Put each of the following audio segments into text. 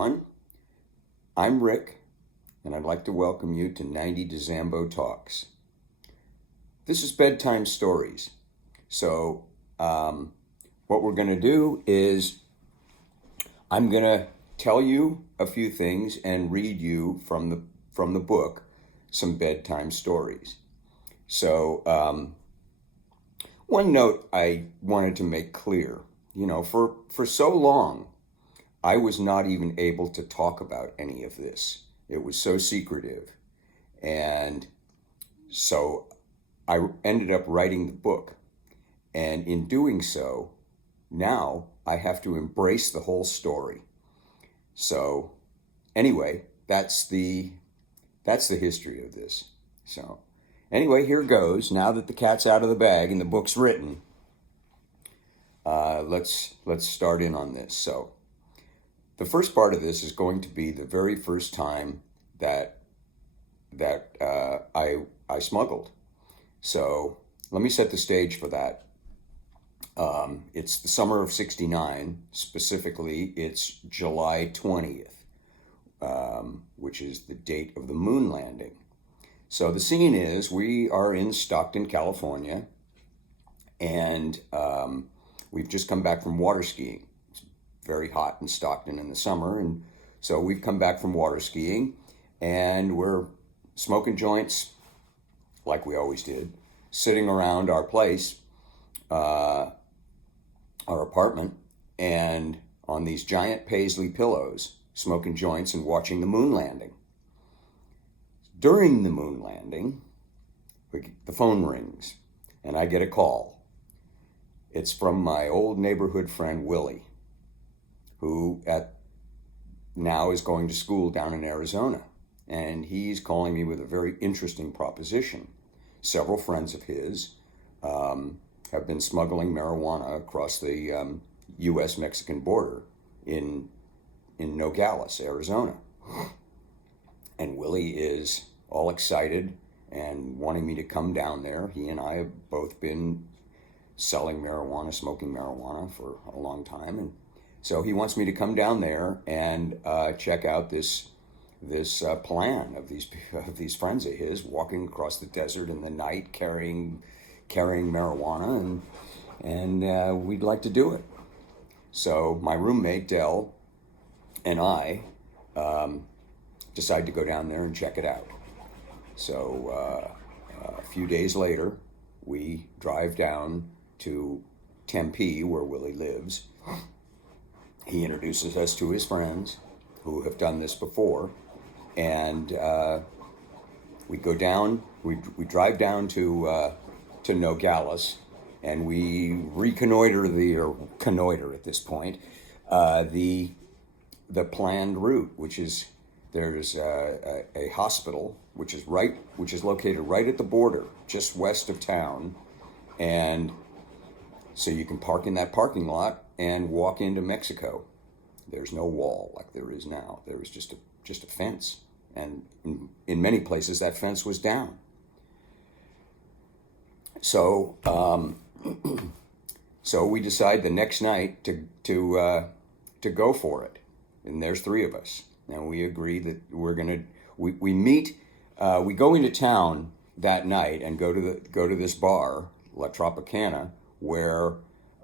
everyone. I'm Rick, and I'd like to welcome you to 90 to Zambo Talks. This is Bedtime Stories. So, what we're going to do is I'm going to tell you a few things and read you from the book some bedtime stories. So, one note I wanted to make clear, for so long, I was not even able to talk about any of this. It was so secretive. And so I ended up writing the book. And in doing so, now I have to embrace the whole story. So anyway, that's the history of this. So anyway, here goes. Now that the cat's out of the bag and the book's written, let's start in on this. So the first part of this is going to be the very first time that I smuggled. So let me set the stage for that. It's the summer of '69. Specifically, it's July 20th, which is the date of the moon landing. So the scene is we are in Stockton, California, and we've just come back from water skiing. It's very hot in Stockton in the summer, and so we've come back from water skiing, and we're smoking joints like we always did, sitting around our place, our apartment, and on these giant paisley pillows, smoking joints and watching the moon landing. During the moon landing, the phone rings, and I get a call. It's from my old neighborhood friend, Willie, who now is going to school down in Arizona. And he's calling me with a very interesting proposition. Several friends of his have been smuggling marijuana across the U.S.-Mexican border in Nogales, Arizona. And Willie is all excited and wanting me to come down there. He and I have both been selling marijuana, smoking marijuana for a long time. And so he wants me to come down there and check out this plan of these friends of his walking across the desert in the night carrying marijuana, and we'd like to do it. So my roommate Dell and I decide to go down there and check it out. So a few days later, we drive down to Tempe, where Willie lives. He introduces us to his friends who have done this before, and we go down. We drive down to Nogales, and we connoiter at this point the planned route, which is there's a hospital which is located right at the border, just west of town, and so you can park in that parking lot and walk into Mexico. There's no wall like there is now. There was just a fence, and in many places that fence was down. So so we decide the next night to go for it, and there's three of us, and we agree that we meet. We go into town that night and go to this bar, La Tropicana, where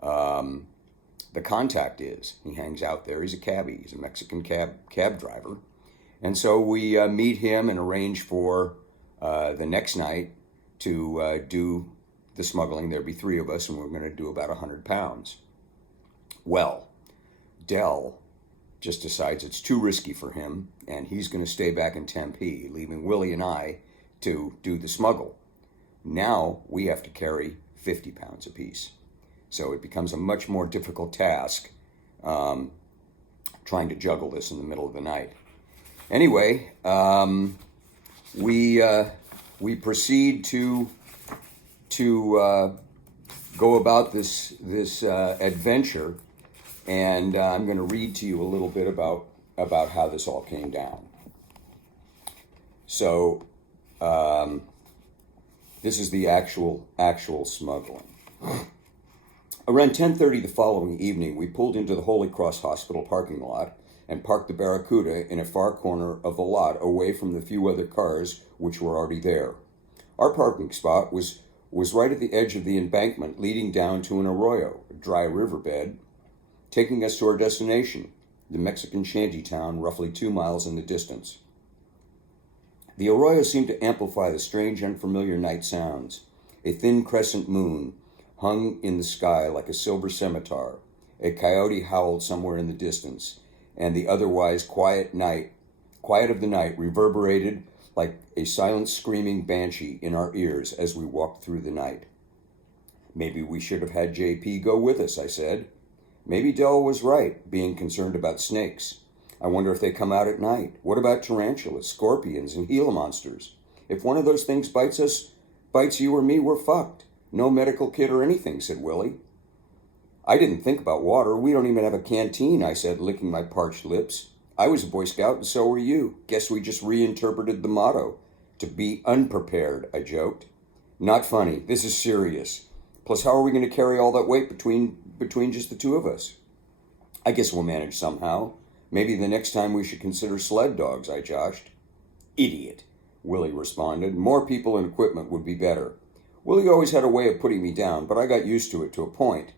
the contact is. He hangs out there. He's a cabbie. He's a Mexican cab driver. And so we meet him and arrange for the next night to do the smuggling. There'd be three of us, and we're going to do about 100 pounds. Well, Dell just decides it's too risky for him, and he's going to stay back in Tempe, leaving Willie and I to do the smuggle. Now we have to carry 50 pounds apiece. So it becomes a much more difficult task trying to juggle this in the middle of the night. Anyway, we proceed to go about this adventure, and I'm going to read to you a little bit about how this all came down. So this is the actual smuggling. Around 10:30 the following evening, we pulled into the Holy Cross Hospital parking lot and parked the Barracuda in a far corner of the lot away from the few other cars which were already there. Our parking spot was right at the edge of the embankment leading down to an arroyo, a dry riverbed, taking us to our destination, the Mexican shanty town roughly 2 miles in the distance. The arroyo seemed to amplify the strange, unfamiliar night sounds. A thin crescent moon hung in the sky like a silver scimitar. A coyote howled somewhere in the distance, and the otherwise quiet of the night reverberated like a silent screaming banshee in our ears as we walked through the night. Maybe we should have had JP go with us, I said. Maybe Dell was right, being concerned about snakes. I wonder if they come out at night. What about tarantulas, scorpions, and Gila monsters? If one of those things bites you or me, we're fucked. No medical kit or anything, said Willie. I didn't think about water. We don't even have a canteen, I said, licking my parched lips. I was a Boy Scout and so were you. Guess we just reinterpreted the motto. To be unprepared, I joked. Not funny. This is serious. Plus, how are we going to carry all that weight between just the two of us? I guess we'll manage somehow. Maybe the next time we should consider sled dogs, I joshed. Idiot, Willie responded. More people and equipment would be better. Willie always had a way of putting me down, but I got used to it to a point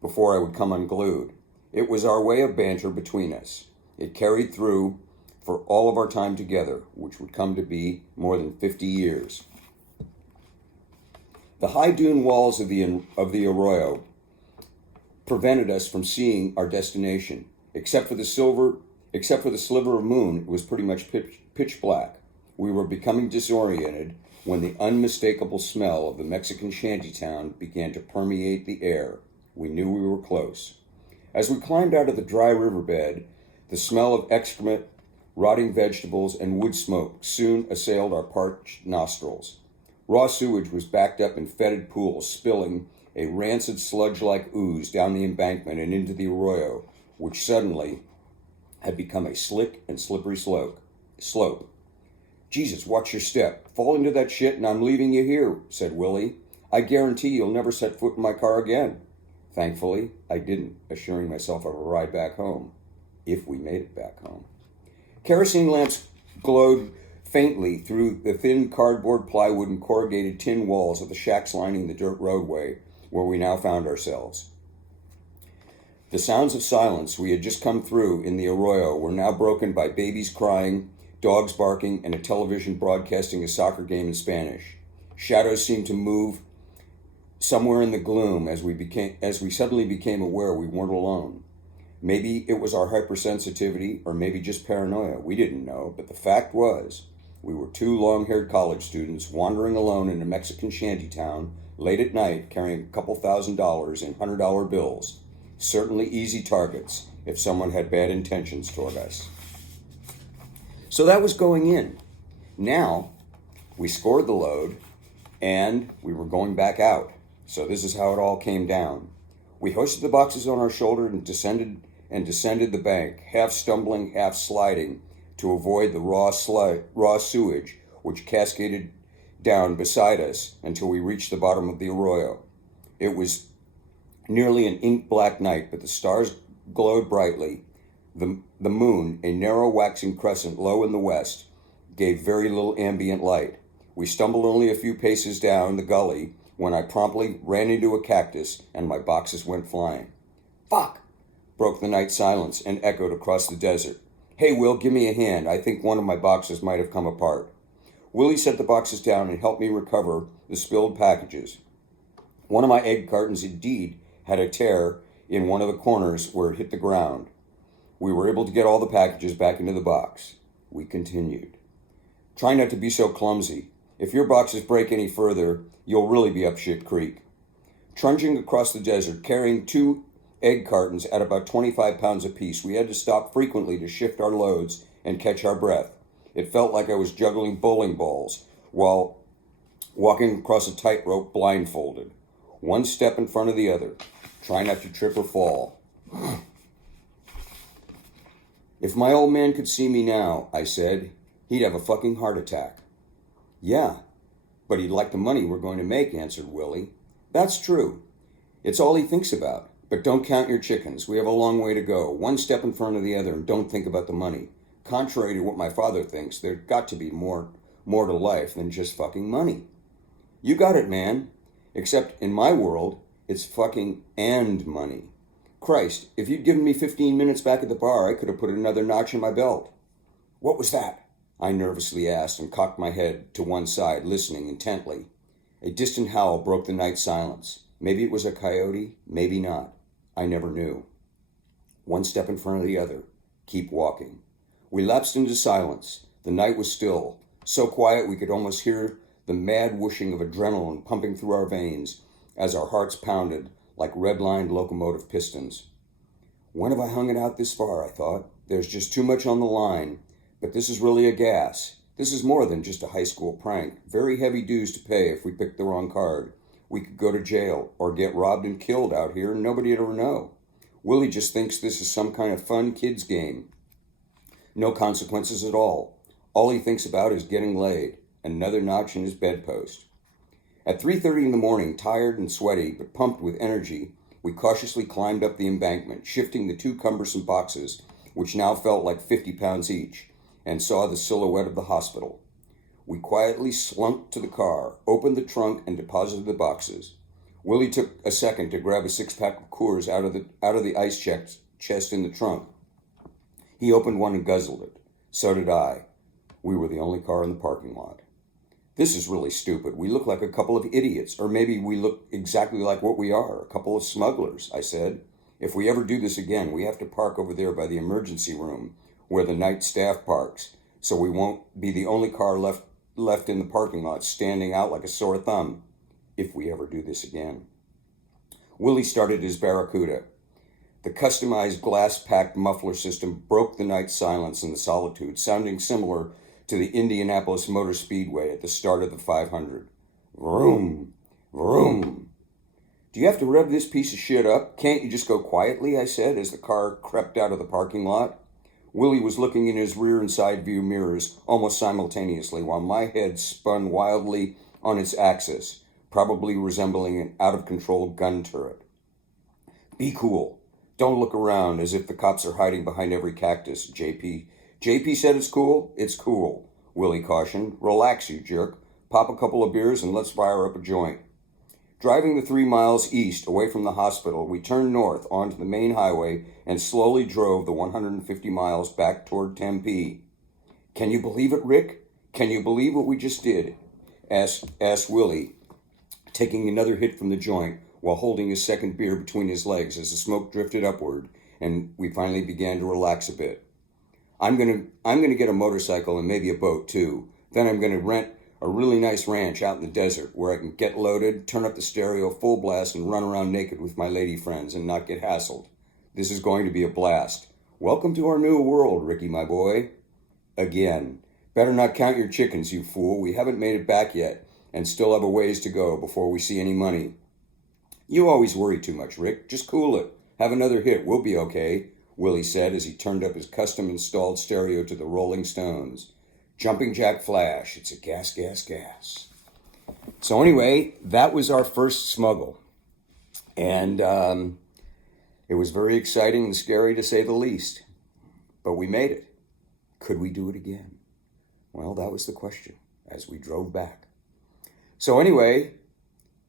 before I would come unglued. It was our way of banter between us. It carried through for all of our time together, which would come to be more than 50 years. The high dune walls of the arroyo prevented us from seeing our destination. Except for the sliver of moon, it was pretty much pitch black. We were becoming disoriented when the unmistakable smell of the Mexican shantytown began to permeate the air. We knew we were close. As we climbed out of the dry riverbed, the smell of excrement, rotting vegetables, and wood smoke soon assailed our parched nostrils. Raw sewage was backed up in fetid pools, spilling a rancid sludge-like ooze down the embankment and into the arroyo, which suddenly had become a slick and slippery slope. Jesus, watch your step. Fall into that shit and I'm leaving you here, said Willie. I guarantee you'll never set foot in my car again. Thankfully, I didn't, assuring myself of a ride back home, if we made it back home. Kerosene lamps glowed faintly through the thin cardboard, plywood, and corrugated tin walls of the shacks lining the dirt roadway where we now found ourselves. The sounds of silence we had just come through in the arroyo were now broken by babies crying, dogs barking, and a television broadcasting a soccer game in Spanish. Shadows seemed to move somewhere in the gloom as we suddenly became aware we weren't alone. Maybe it was our hypersensitivity or maybe just paranoia. We didn't know, but the fact was we were two long-haired college students wandering alone in a Mexican shantytown late at night carrying a couple $1,000s in $100 bills. Certainly easy targets if someone had bad intentions toward us. So that was going in. Now, we scored the load, and we were going back out. So this is how it all came down. We hoisted the boxes on our shoulder and descended the bank, half stumbling, half sliding, to avoid the raw sewage which cascaded down beside us until we reached the bottom of the arroyo. It was nearly an ink-black night, but the stars glowed brightly. The moon, a narrow waxing crescent low in the west, gave very little ambient light. We stumbled only a few paces down the gully when I promptly ran into a cactus and my boxes went flying. Fuck! Broke the night silence and echoed across the desert. Hey, Will, give me a hand. I think one of my boxes might have come apart. Willie set the boxes down and helped me recover the spilled packages. One of my egg cartons indeed had a tear in one of the corners where it hit the ground. We were able to get all the packages back into the box. We continued. Try not to be so clumsy. If your boxes break any further, you'll really be up shit creek. Trudging across the desert, carrying 2 egg cartons at about 25 pounds apiece, we had to stop frequently to shift our loads and catch our breath. It felt like I was juggling bowling balls while walking across a tightrope blindfolded. One step in front of the other. Try not to trip or fall. If my old man could see me now, I said, he'd have a fucking heart attack. Yeah, but he'd like the money we're going to make, answered Willie. That's true. It's all he thinks about. But don't count your chickens. We have a long way to go. One step in front of the other, and don't think about the money. Contrary to what my father thinks, there's got to be more to life than just fucking money. You got it, man. Except in my world, it's fucking and money. Christ, if you'd given me 15 minutes back at the bar, I could have put another notch in my belt. What was that? I nervously asked and cocked my head to one side, listening intently. A distant howl broke the night silence. Maybe it was a coyote, maybe not. I never knew. One step in front of the other. Keep walking. We lapsed into silence. The night was still, so quiet we could almost hear the mad whooshing of adrenaline pumping through our veins as our hearts pounded like red-lined locomotive pistons. When have I hung it out this far, I thought. There's just too much on the line, but this is really a gas. This is more than just a high school prank. Very heavy dues to pay if we picked the wrong card. We could go to jail or get robbed and killed out here and nobody'd ever know. Willie just thinks this is some kind of fun kid's game. No consequences at all. All he thinks about is getting laid, another notch in his bedpost. At 3:30 in the morning, tired and sweaty but pumped with energy, we cautiously climbed up the embankment, shifting the 2 cumbersome boxes, which now felt like 50 pounds each, and saw the silhouette of the hospital. We quietly slunk to the car, opened the trunk, and deposited the boxes. Willie took a second to grab a 6-pack of Coors out of the ice chest in the trunk. He opened one and guzzled it. So did I. We were the only car in the parking lot. This is really stupid. We look like a couple of idiots, or maybe we look exactly like what we are, a couple of smugglers, I said. If we ever do this again, we have to park over there by the emergency room, where the night staff parks, so we won't be the only car left in the parking lot standing out like a sore thumb, if we ever do this again. Willie started his Barracuda. The customized glass-packed muffler system broke the night silence and the solitude, sounding similar to the Indianapolis Motor Speedway at the start of the 500. Vroom, vroom. Do you have to rev this piece of shit up? Can't you just go quietly? I said as the car crept out of the parking lot. Willie was looking in his rear and side view mirrors almost simultaneously while my head spun wildly on its axis, probably resembling an out-of-control gun turret. Be cool. Don't look around as if the cops are hiding behind every cactus, JP. JP said it's cool? It's cool, Willie cautioned. Relax, you jerk. Pop a couple of beers and let's fire up a joint. Driving the 3 miles east away from the hospital, we turned north onto the main highway and slowly drove the 150 miles back toward Tempe. Can you believe it, Rick? Can you believe what we just did? Asked Willie, taking another hit from the joint while holding his second beer between his legs as the smoke drifted upward and we finally began to relax a bit. I'm gonna get a motorcycle and maybe a boat too. Then I'm gonna rent a really nice ranch out in the desert where I can get loaded, turn up the stereo full blast, and run around naked with my lady friends and not get hassled. This is going to be a blast. Welcome to our new world, Ricky, my boy. Again. Better not count your chickens, you fool. We haven't made it back yet and still have a ways to go before we see any money. You always worry too much, Rick. Just cool it. Have another hit. We'll be okay, Willie said as he turned up his custom-installed stereo to the Rolling Stones. Jumping Jack Flash. It's a gas, gas, gas. So anyway, that was our first smuggle. And it was very exciting and scary to say the least. But we made it. Could we do it again? Well, that was the question as we drove back. So anyway,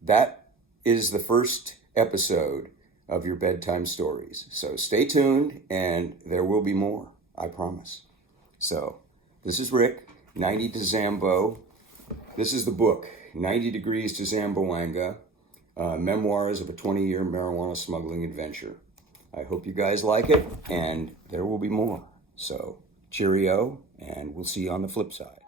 that is the first episode of your Bedtime Stories. So stay tuned and there will be more, I promise. So this is Rick, 90 to Zambo. This is the book, 90 Degrees to Zamboanga, Memoirs of a 20-Year Marijuana Smuggling Adventure. I hope you guys like it, and there will be more. So cheerio, and we'll see you on the flip side.